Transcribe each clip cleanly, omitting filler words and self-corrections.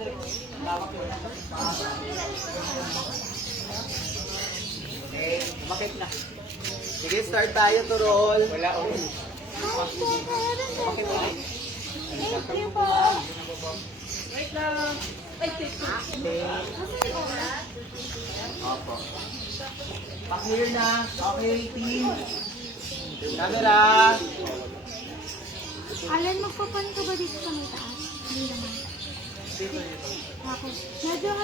Okay, bakit na? Sige, start tayo to roll. Wala, okay. Bakit na? Thank you po. Wait lang. Okay. Opo. Pa-clear na. Okay, team. Camera. Alan, magpapan ka ba dito sa may taas? Hindi naman. Ako. Medyo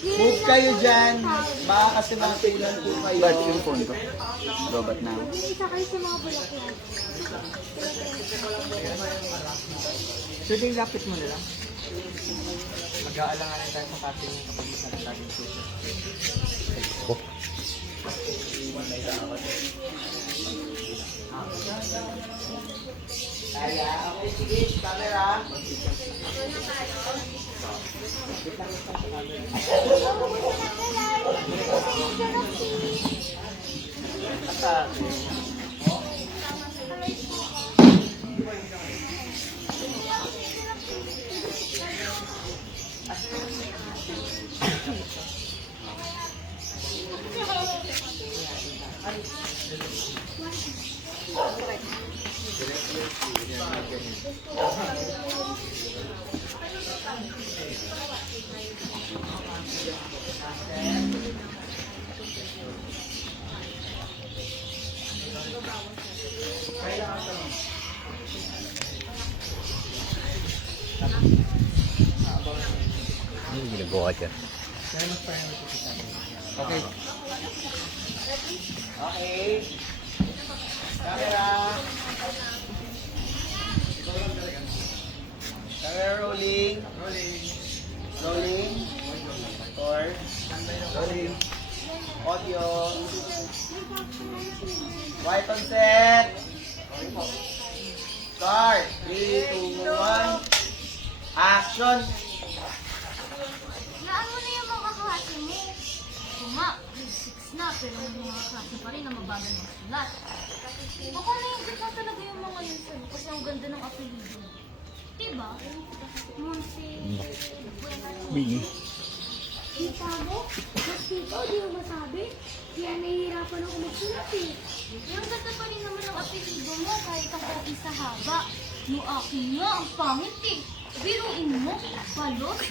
Move kayo dyan. Baka kasi mga tingnan po kayo. Ba't yung phone ko? Robot na. Mag-iisa kayo sa mga bulaklak. Sige, lapit mo na lang. Mag-aalanganan tayo sa cutting kapag nagsasabing suso. Kaya, okay, sige, camera. Ano yung ginagawa dyan? Okay. Okay. Camera. Camera rolling. Rolling. Or rolling. Audio. White on set. Start. 3, 2, 1. Action. Naan mo na yung mga kaklase mo. Ako nga, grade 6 na, pero may mga kaklase pa rin na mabagal ng sulat. Baka nainggit na talaga yung mga yun sa'yo kasi ang ganda ng apelido. Diba? Monse. Biggie. Kita mo? Mas dito, di mo masabi. Kaya nahihirapan ako magsulat eh. Yung ganda pa rin naman ang apelido mo kahit ang kopi sa haba. Yung akin nga, ang pangit eh. Biruin mo, balot.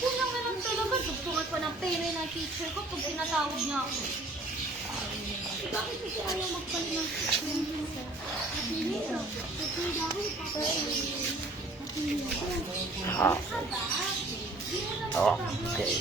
Kulang ganun talaga. Dugtungan pa ng pere ng teacher ko pag tinatawag niya ako. Bakit kasi ayaw magpalit ng apelido sa apelido? Apelido ako, apelido. Okay.